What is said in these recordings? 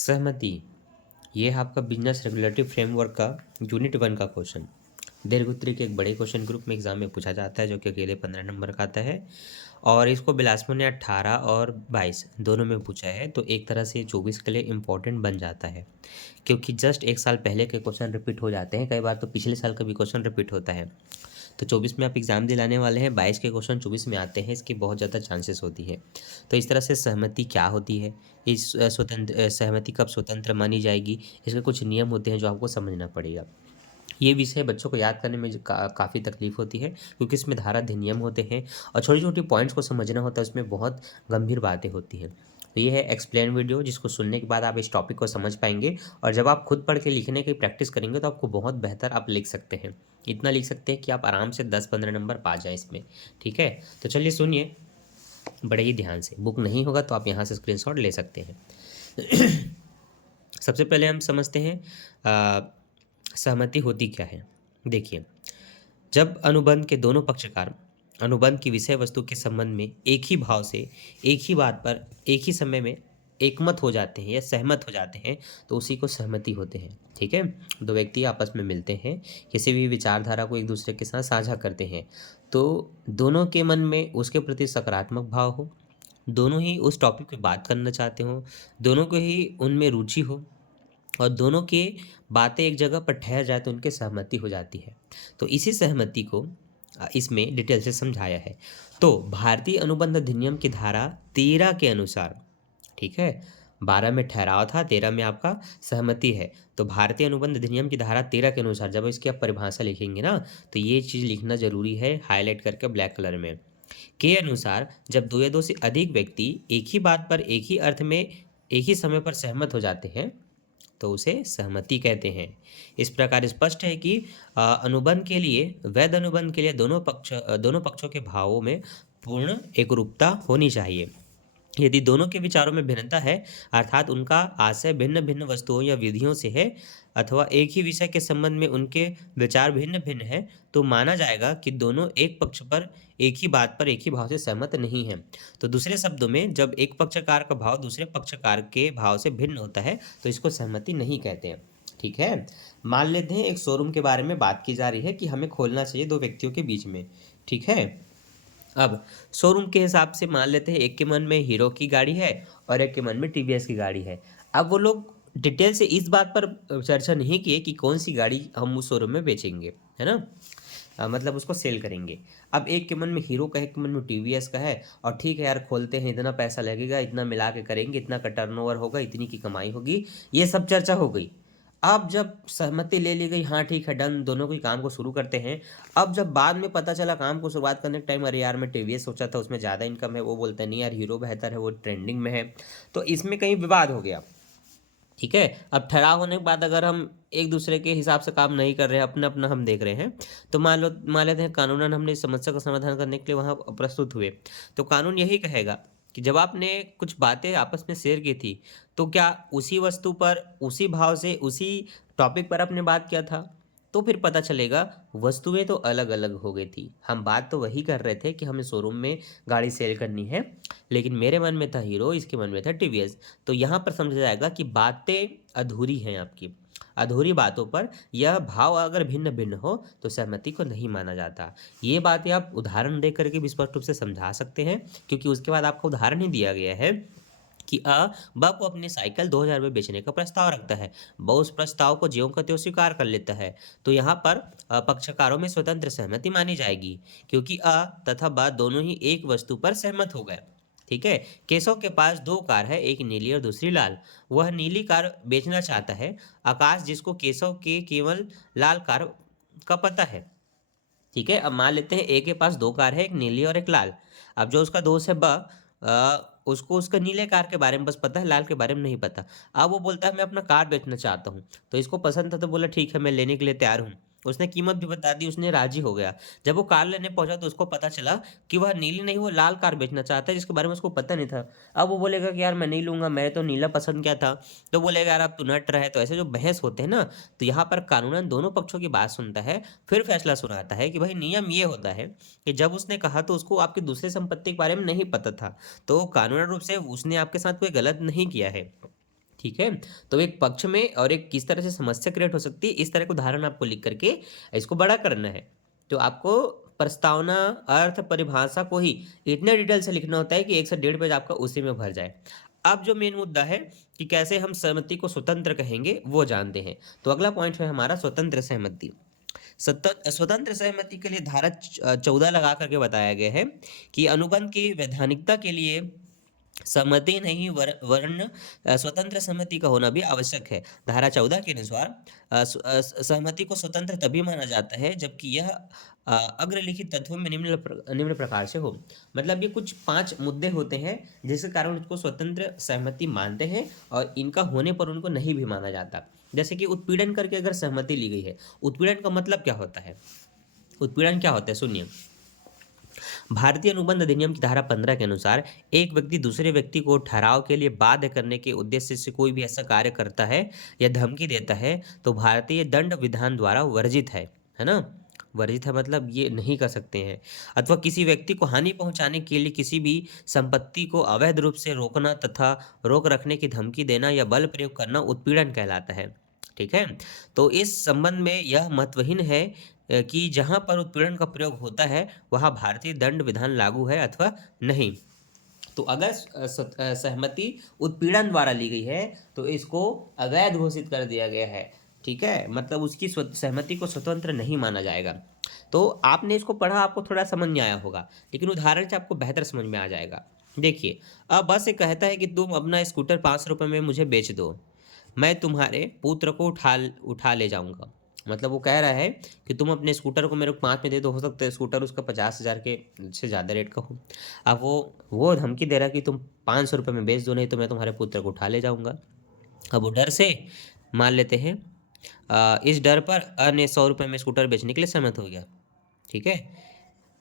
सहमति, ये है आपका बिजनेस रेगुलेटरी फ्रेमवर्क का यूनिट 1 का क्वेश्चन। दीर्घोत्तरी के एक बड़े क्वेश्चन ग्रुप में एग्जाम में पूछा जाता है, जो कि अकेले 15 नंबर का आता है। और इसको बिलासपुर ने 18 और 22 दोनों में पूछा है, तो एक तरह से 24 के लिए इम्पोर्टेंट बन जाता है, क्योंकि जस्ट एक साल पहले के क्वेश्चन रिपीट हो जाते हैं। कई बार तो पिछले साल का भी क्वेश्चन रिपीट होता है। तो 24 में आप एग्ज़ाम दिलाने वाले हैं, 22 के क्वेश्चन 24 में आते हैं, इसकी बहुत ज़्यादा चांसेस होती है। तो इस तरह से सहमति क्या होती है, इस सहमति कब स्वतंत्र मानी जाएगी, इसके कुछ नियम होते हैं जो आपको समझना पड़ेगा। ये विषय बच्चों को याद करने में काफ़ी तकलीफ होती है, क्योंकि इसमें धारा अधिनियम होते हैं और छोटी-छोटी पॉइंट्स को समझना होता है, उसमें बहुत गंभीर बातें होती हैं। तो ये है एक्सप्लेन वीडियो, जिसको सुनने के बाद आप इस टॉपिक को समझ पाएँगे और जब आप खुद पढ़ के लिखने की प्रैक्टिस करेंगे तो आपको बहुत बेहतर आप लिख सकते हैं। इतना लिख सकते हैं कि आप आराम से 10-15 नंबर पा जाएँ इसमें, ठीक है? तो चलिए सुनिए बड़े ही ध्यान से। बुक नहीं होगा तो आप यहाँ से स्क्रीनशॉट ले सकते हैं। सबसे पहले हम समझते हैं सहमति होती क्या है। देखिए, जब अनुबंध के दोनों पक्षकार अनुबंध की विषय वस्तु के संबंध में एक ही भाव से एक ही बात पर एक ही समय में एकमत हो जाते हैं या सहमत हो जाते हैं, तो उसी को सहमति होते हैं। ठीक है, दो व्यक्ति आपस में मिलते हैं, किसी भी विचारधारा को एक दूसरे के साथ साझा करते हैं, तो दोनों के मन में उसके प्रति सकारात्मक भाव हो, दोनों ही उस टॉपिक पे बात करना चाहते हो, दोनों को ही उनमें रुचि हो और दोनों की बातें एक जगह पर ठहर जाए तो उनकी सहमति हो जाती है। तो इसी सहमति को इसमें डिटेल से समझाया है। तो भारतीय अनुबंध अधिनियम की धारा 13 के अनुसार, ठीक है, 12 में ठहराव था, 13 में आपका सहमति है। तो भारतीय अनुबंध अधिनियम की धारा 13 के अनुसार जब इसकी आप परिभाषा लिखेंगे ना, तो ये चीज़ लिखना जरूरी है हाईलाइट करके ब्लैक कलर में। के अनुसार जब दो या दो से अधिक व्यक्ति एक ही बात पर एक ही अर्थ में एक ही समय पर सहमत हो जाते हैं, तो उसे सहमति कहते हैं। इस प्रकार स्पष्ट है कि अनुबंध के लिए, वैध अनुबंध के लिए दोनों पक्षों के भावों में पूर्ण एकरूपता होनी चाहिए। यदि दोनों के विचारों में भिन्नता है, अर्थात उनका आशय भिन्न भिन्न वस्तुओं या विधियों से है, अथवा एक ही विषय के संबंध में उनके विचार भिन्न भिन्न है, तो माना जाएगा कि दोनों एक पक्ष पर एक ही बात पर एक ही भाव से सहमत नहीं है। तो दूसरे शब्दों में, जब एक पक्षकार का भाव दूसरे पक्षकार के भाव से भिन्न होता है, तो इसको सहमति नहीं कहते हैं। ठीक है, मान लेते हैं एक शोरूम के बारे में बात की जा रही है कि हमें खोलना चाहिए दो व्यक्तियों के बीच में। ठीक है, अब शोरूम के हिसाब से मान लेते हैं एक के मन में हीरो की गाड़ी है और एक के मन में टीवीएस की गाड़ी है। अब वो लोग डिटेल से इस बात पर चर्चा नहीं किए कि कौन सी गाड़ी हम उस शोरूम में बेचेंगे, है ना? मतलब उसको सेल करेंगे। अब एक के मन में हीरो का है, एक के मन में टीवीएस का है, और ठीक है यार खोलते हैं, इतना पैसा लगेगा, इतना मिला के करेंगे, इतना का टर्नओवर होगा, इतनी की कमाई होगी, ये सब चर्चा हो गई। अब जब सहमति ले ली गई, हाँ ठीक है डन, दोनों को ही काम को शुरू करते हैं। अब जब बाद में पता चला काम को शुरुआत करने के टाइम, अरे यार मैं टीवीएस सोचा था उसमें ज़्यादा इनकम है, वो बोलते हैं नहीं यार हीरो बेहतर है, वो ट्रेंडिंग में है, तो इसमें कहीं विवाद हो गया। ठीक है, अब ठहराव होने के बाद अगर हम एक दूसरे के हिसाब से काम नहीं कर रहे हैं, अपना अपना हम देख रहे हैं, तो मान लेते हैं कानूनन हमने इस समस्या का समाधान करने के लिए वहाँ प्रस्तुत हुए, तो कानून यही कहेगा कि जब आपने कुछ बातें आपस में शेयर की थी, तो क्या उसी वस्तु पर उसी भाव से उसी टॉपिक पर आपने बात किया था, तो फिर पता चलेगा वस्तुएं तो अलग अलग हो गई थी। हम बात तो वही कर रहे थे कि हमें शोरूम में गाड़ी सेल करनी है, लेकिन मेरे मन में था हीरो, इसके मन में था टीवीएस। तो यहाँ पर समझा जाएगा कि बातें अधूरी हैं आपकी। अधूरी बातों पर यह भाव अगर भिन्न भिन्न हो तो सहमति को नहीं माना जाता। ये बातें आप उदाहरण देख करके भी स्पष्ट रूप से समझा सकते हैं, क्योंकि उसके बाद आपको उदाहरण ही दिया गया है कि ब को अपनी साइकिल 2000 में बेचने का प्रस्ताव रखता है। ब उस प्रस्ताव को ज्यों का त्यों स्वीकार कर लेता है। तो यहाँ पर पक्षकारों में स्वतंत्र सहमति मानी जाएगी, क्योंकि तथा ब दोनों ही एक वस्तु पर सहमत हो गए। ठीक है, केशव के पास दो कार है, एक नीली और दूसरी लाल। वह नीली कार बेचना चाहता है। आकाश, जिसको केशव के केवल लाल कार का पता है, ठीक है, अब मान लेते हैं ए के पास दो कार है, एक नीली और एक लाल। अब जो उसका दोस्त है उसको उसका नीले कार के बारे में बस पता है, लाल के बारे में नहीं पता। अब वो बोलता है मैं अपना कार बेचना चाहता हूँ, तो इसको पसंद था तो बोला ठीक है मैं लेने के लिए तैयार हूँ। उसने कीमत भी बता दी, उसने राजी हो गया। जब वो कार लेने पहुंचा तो उसको पता चला कि वह नीली नहीं, वो लाल कार बेचना चाहता है, जिसके बारे में उसको पता नहीं था। अब वो बोलेगा कि यार मैं नहीं लूंगा, मैं तो नीला पसंद किया था। तो बोलेगा यार अब तू नट रहे। तो ऐसे जो बहस होते हैं ना, तो यहाँ पर कानूनन दोनों पक्षों की बात सुनता है, फिर फैसला सुनाता है कि भाई नियम ये होता है कि जब उसने कहा तो उसको आपकी दूसरी संपत्ति के बारे में नहीं पता था, तो कानूनी रूप से उसने आपके साथ कोई गलत नहीं किया है। ठीक है? तो एक पक्ष में और एक किस तरह से समस्या क्रिएट हो सकती है, इस तरह का उदाहरण आपको लिख करके इसको बड़ा करना है। तो आपको प्रस्तावना, अर्थ, परिभाषा को ही इतने डिटेल से लिखना होता है कि 1 से डेढ़ पेज आपका उसी में भर जाए। अब जो मेन मुद्दा है कि कैसे हम सहमति को स्वतंत्र कहेंगे, वो जानते हैं। तो अगला पॉइंट है हमारा स्वतंत्र सहमति। स्वतंत्र सहमति के लिए धारा 14 लगा करके बताया गया है कि अनुबंध की वैधानिकता के लिए सहमति नहीं वर्ण स्वतंत्र सहमति का होना भी आवश्यक है। धारा 14 के अनुसार सहमति को स्वतंत्र तभी माना जाता है जबकि यह अग्रलिखित तत्वों में निम्न प्रकार से हो। मतलब ये कुछ 5 मुद्दे होते हैं जिसके कारण उसको स्वतंत्र सहमति मानते हैं और इनका होने पर उनको नहीं भी माना जाता। जैसे कि उत्पीड़न करके अगर सहमति ली गई है, उत्पीड़न का मतलब क्या होता है? उत्पीड़न क्या होता है? सुनिए, भारतीय अनुबंध अधिनियम की धारा 15 के अनुसार एक व्यक्ति दूसरे व्यक्ति को ठहराव के लिए बाध्य करने के उद्देश्य से कोई भी ऐसा कार्य करता है या धमकी देता है तो भारतीय दंड विधान द्वारा वर्जित है ना? वर्जित है मतलब ये नहीं कर सकते हैं। अथवा किसी व्यक्ति को हानि पहुंचाने के लिए किसी भी संपत्ति को अवैध रूप से रोकना तथा रोक रखने की धमकी देना या बल प्रयोग करना उत्पीड़न कहलाता है। ठीक है? तो इस संबंध में यह महत्वहीन है कि जहाँ पर उत्पीड़न का प्रयोग होता है वहाँ भारतीय दंड विधान लागू है अथवा नहीं। तो अगर सहमति उत्पीड़न द्वारा ली गई है तो इसको अवैध घोषित कर दिया गया है। ठीक है? मतलब उसकी सहमति को स्वतंत्र नहीं माना जाएगा। तो आपने इसको पढ़ा, आपको थोड़ा समझ में आया होगा, लेकिन उदाहरण से आपको बेहतर समझ में आ जाएगा। देखिए, अब बस ये कहता है कि तुम अपना स्कूटर 500 रुपये में मुझे बेच दो, मैं तुम्हारे पुत्र को उठा ले जाऊंगा। मतलब वो कह रहा है कि तुम अपने स्कूटर को मेरे को 5 में दे दो, हो सकता है स्कूटर उसका 50,000 के से ज़्यादा रेट का हो। अब वो धमकी दे रहा है कि तुम 500 रुपये में बेच दो, नहीं तो मैं तुम्हारे पुत्र को उठा ले जाऊंगा। अब वो डर से मान लेते हैं, इस डर पर ने 100 रुपये में स्कूटर बेचने के लिए सहमत हो गया। ठीक है?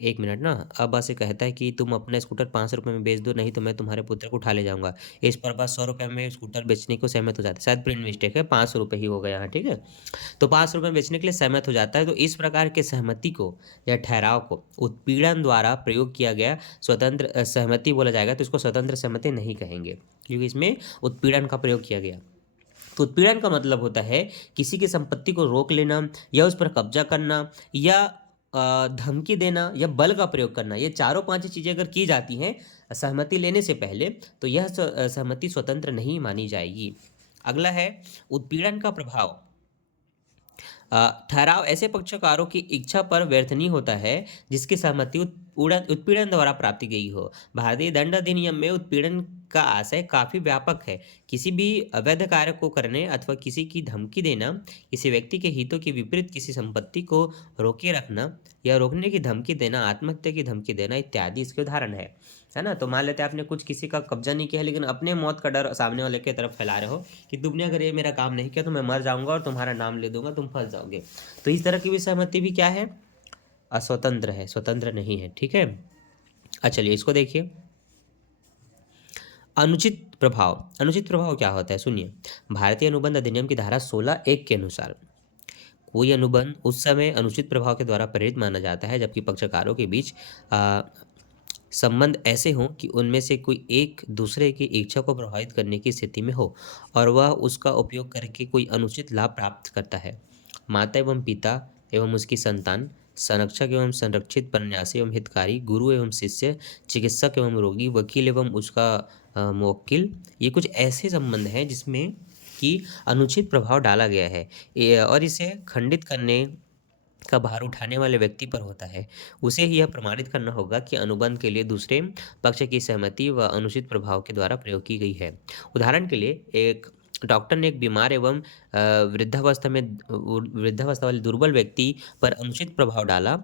एक मिनट ना, अब बस ये कहता है कि तुम अपना स्कूटर 500 रुपये में बेच दो, नहीं तो मैं तुम्हारे पुत्र को उठा ले जाऊंगा। इस पर बस 100 रुपये में स्कूटर बेचने को सहमत हो जाता है। शायद प्रिंट मिस्टेक है, 500 रुपये ही होगा यहाँ। ठीक है? तो 500 रुपये बेचने के लिए सहमत हो जाता है। तो इस प्रकार के सहमति को या ठहराव को उत्पीड़न द्वारा प्रयोग किया गया स्वतंत्र सहमति बोला जाएगा। तो इसको स्वतंत्र सहमति नहीं कहेंगे क्योंकि इसमें उत्पीड़न का प्रयोग किया गया। तो उत्पीड़न का मतलब होता है किसी की संपत्ति को रोक लेना या उस पर कब्जा करना या धमकी देना या बल का प्रयोग करना। ये चारों 5 चीज़ें अगर की जाती हैं सहमति लेने से पहले तो यह सहमति स्वतंत्र नहीं मानी जाएगी। अगला है उत्पीड़न का प्रभाव। ठहराव ऐसे पक्षकारों की इच्छा पर व्यर्थ नहीं होता है जिसकी सहमति उत्पीड़न द्वारा प्राप्त गई हो। भारतीय दंड अधिनियम में उत्पीड़न का आशय काफ़ी व्यापक है। किसी भी अवैध कार्य को करने अथवा किसी की धमकी देना, किसी व्यक्ति के हितों के विपरीत किसी संपत्ति को रोके रखना या रोकने की धमकी देना, आत्महत्या की धमकी देना इत्यादि इसके उदाहरण है ना? तो मान लेते हैं आपने कुछ किसी का कब्जा नहीं किया लेकिन अपने मौत का डर सामने वाले की तरफ फैला रहे हो कि तुमने अगर ये मेरा काम नहीं किया तो मैं मर जाऊंगा और तुम्हारा नाम ले दूंगा, तुम फंस जाओगे। तो इस तरह की भी सहमति भी क्या है? अस्वतंत्र है, स्वतंत्र नहीं है। ठीक है? चलिए इसको देखिए, अनुचित प्रभाव। अनुचित प्रभाव क्या होता है? सुनिए, भारतीय अनुबंध अधिनियम की धारा 16(1) के अनुसार कोई अनुबंध उस समय अनुचित प्रभाव के द्वारा प्रेरित माना जाता है जबकि पक्षकारों के बीच संबंध ऐसे हों कि उनमें से कोई एक दूसरे की इच्छा को प्रभावित करने की स्थिति में हो और वह उसका उपयोग करके कोई अनुचित लाभ प्राप्त करता है। माता एवं पिता एवं उसकी संतान, संरक्षक एवं संरक्षित, प्रन्यासी एवं हितकारी, गुरु एवं शिष्य, चिकित्सक एवं रोगी, वकील एवं उसका मुवक्किल, ये कुछ ऐसे संबंध हैं जिसमें कि अनुचित प्रभाव डाला गया है और इसे खंडित करने का भार उठाने वाले व्यक्ति पर होता है। उसे ही यह प्रमाणित करना होगा कि अनुबंध के लिए दूसरे पक्ष की सहमति व अनुचित प्रभाव के द्वारा प्रयोग की गई है। उदाहरण के लिए, एक डॉक्टर ने एक बीमार एवं वृद्धावस्था वाले दुर्बल व्यक्ति पर अनुचित प्रभाव डाला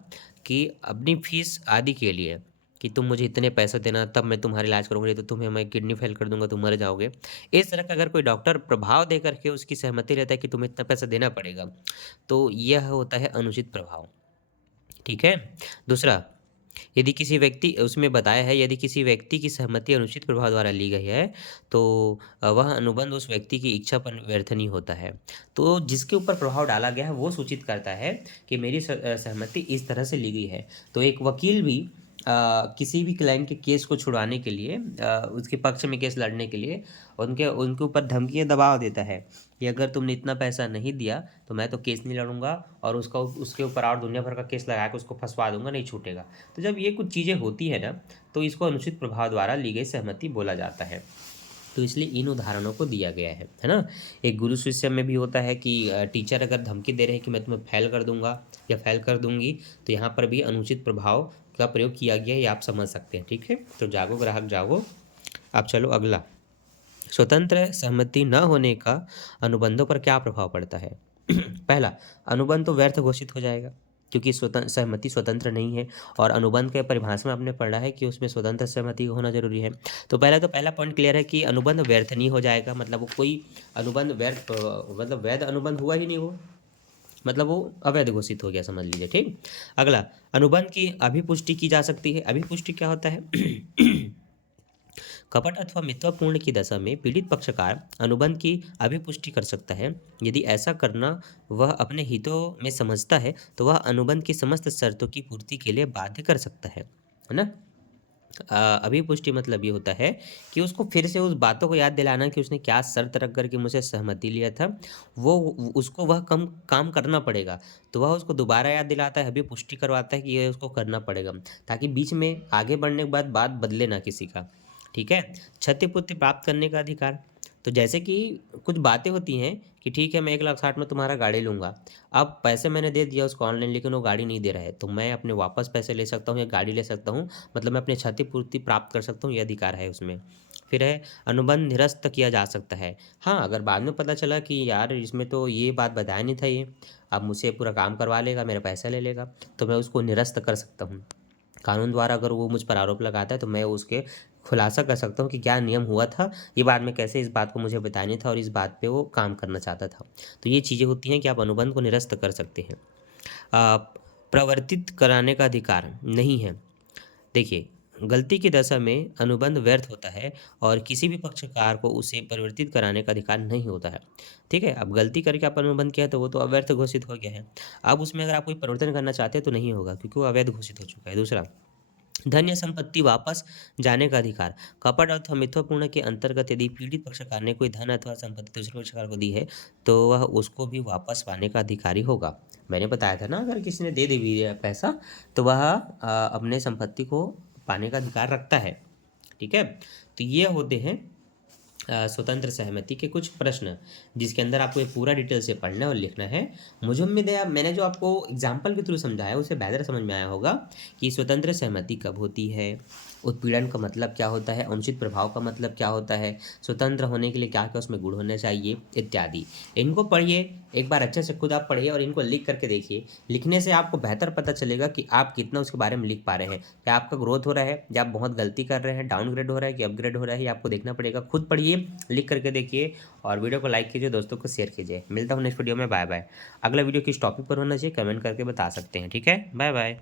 कि अपनी फीस आदि के लिए कि तुम मुझे इतने पैसे देना तब मैं तुम्हारा इलाज करूँगा, नहीं तो तुम्हें मैं किडनी फेल कर दूंगा, तुम मर जाओगे। इस तरह का अगर कोई डॉक्टर प्रभाव दे करके उसकी सहमति रहता है कि तुम्हें इतना पैसा देना पड़ेगा, तो यह होता है अनुचित प्रभाव। ठीक है? दूसरा, यदि किसी व्यक्ति, उसमें बताया है, यदि किसी व्यक्ति की सहमति अनुचित प्रभाव द्वारा ली गई है तो वह अनुबंध उस व्यक्ति की इच्छा पर व्यर्थ नहीं होता है। तो जिसके ऊपर प्रभाव डाला गया है वो सूचित करता है कि मेरी सहमति इस तरह से ली गई है। तो एक वकील भी किसी भी क्लाइंट के केस को छुड़वाने के लिए उसके पक्ष में केस लड़ने के लिए उनके उनके ऊपर धमकियाँ दबाव देता है कि अगर तुमने इतना पैसा नहीं दिया तो मैं तो केस नहीं लड़ूंगा और उसके ऊपर और दुनिया भर का केस लगा के उसको फंसवा दूंगा, नहीं छूटेगा। तो जब ये कुछ चीज़ें होती है ना, तो इसको अनुचित प्रभाव द्वारा ली गई सहमति बोला जाता है। तो इसलिए इन उदाहरणों को दिया गया है ना। एक गुरु शिष्य में भी होता है कि टीचर अगर धमकी दे रहे हैं कि मैं तुम्हें फेल कर दूंगा या फेल कर दूंगी, तो यहाँ पर भी अनुचित प्रभाव का प्रयोग किया गया है, ये आप समझ सकते हैं। ठीक है, तो जागो ग्राहक जागो। अब चलो अगला, स्वतंत्र सहमति न होने का अनुबंधों पर क्या प्रभाव पड़ता है। पहला, अनुबंध तो व्यर्थ घोषित हो जाएगा क्योंकि सहमति स्वतंत्र नहीं है, और अनुबंध के परिभाषा में आपने पढ़ा है कि उसमें स्वतंत्र सहमति होना जरूरी है। तो पहला पॉइंट क्लियर है कि अनुबंध व्यर्थ नहीं हो जाएगा, मतलब वो कोई अनुबंध व्यर्थ मतलब वैध अनुबंध हुआ ही नहीं, वो मतलब वो अवैध घोषित हो गया, समझ लीजिए। ठीक, अगला, अनुबंध की अभिपुष्टि की जा सकती है। अभिपुष्टि क्या होता है। कपट अथवा मिथ्यापूर्ण की दशा में पीड़ित पक्षकार अनुबंध की अभिपुष्टि कर सकता है। यदि ऐसा करना वह अपने हितों में समझता है तो वह अनुबंध की समस्त शर्तों की पूर्ति के लिए बाध्य कर सकता है ना। अभिपुष्टि मतलब ये होता है कि उसको फिर से उस बातों को याद दिलाना कि उसने क्या शर्त रख कर के मुझसे सहमति लिया था, वो उसको वह कम काम करना पड़ेगा। तो वह उसको दोबारा याद दिलाता है, अभिपुष्टि करवाता है कि ये उसको करना पड़ेगा, ताकि बीच में आगे बढ़ने के बाद बात बदले ना किसी का। ठीक है, क्षतिपूर्ति प्राप्त करने का अधिकार। तो जैसे कि कुछ बातें होती हैं कि ठीक है मैं 1,60,000 में तुम्हारा गाड़ी लूँगा, अब पैसे मैंने दे दिया उसको ऑनलाइन, लेकिन वो गाड़ी नहीं दे रहा है, तो मैं अपने वापस पैसे ले सकता हूँ या गाड़ी ले सकता हूँ, मतलब मैं अपनी क्षतिपूर्ति प्राप्त कर सकता हूँ, ये अधिकार है उसमें। फिर है, अनुबंध निरस्त किया जा सकता है। हाँ, अगर बाद में पता चला कि यार इसमें तो ये बात बताया नहीं था, ये अब मुझसे पूरा काम करवा लेगा, मेरा पैसा ले लेगा, तो मैं उसको निरस्त कर सकता हूँ। कानून द्वारा अगर वो मुझ पर आरोप लगाता है तो मैं उसके खुलासा कर सकता हूँ कि क्या नियम हुआ था, ये बाद में कैसे इस बात को मुझे बताया नहीं था और इस बात पे वो काम करना चाहता था। तो ये चीज़ें होती हैं कि आप अनुबंध को निरस्त कर सकते हैं। प्रवर्तित कराने का अधिकार नहीं है। देखिए, गलती की दशा में अनुबंध व्यर्थ होता है और किसी भी पक्षकार को उसे परिवर्तित कराने का अधिकार नहीं होता है। ठीक है, अब गलती करके आप अनुबंध किया तो वो तो अव्यर्थ घोषित हो गया है। अब उसमें अगर आप कोई परिवर्तन करना चाहते हैं तो नहीं होगा, क्योंकि वो अवैध घोषित हो चुका है। दूसरा, धन या संपत्ति वापस जाने का अधिकार। कपट अथवा मिथ्यापूर्ण के अंतर्गत यदि पीड़ित पक्षकार ने कोई धन अथवा संपत्ति दूसरे पक्षकार को दी है तो वह उसको भी वापस पाने का अधिकारी होगा। मैंने बताया था ना, अगर किसी ने दे दी है पैसा तो वह अपने संपत्ति को पाने का अधिकार रखता है। ठीक है, तो ये होते हैं स्वतंत्र सहमति के कुछ प्रश्न, जिसके अंदर आपको ये पूरा डिटेल से पढ़ना है और लिखना है। मुझे उम्मीद है मैंने जो आपको एग्जाम्पल के थ्रू समझाया उसे बेहतर समझ में आया होगा कि स्वतंत्र सहमति कब होती है, उत्पीड़न का मतलब क्या होता है, अनुचित प्रभाव का मतलब क्या होता है, स्वतंत्र होने के लिए क्या क्या उसमें गुण होने चाहिए इत्यादि। इनको पढ़िए एक बार अच्छे से, खुद आप पढ़िए और इनको लिख करके देखिए। लिखने से आपको बेहतर पता चलेगा कि आप कितना उसके बारे में लिख पा रहे हैं, क्या आपका ग्रोथ हो रहा है या आप बहुत गलती कर रहे हैं, डाउनग्रेड हो रहा है कि अपग्रेड हो रहा है, ये आपको देखना पड़ेगा। खुद पढ़िए, लिख करके देखिए और वीडियो को लाइक कीजिए, दोस्तों को शेयर कीजिए। मिलता हूँ नेक्स्ट वीडियो में, बाय बाय। अगला वीडियो किस टॉपिक पर होना चाहिए कमेंट करके बता सकते हैं। ठीक है, बाय बाय।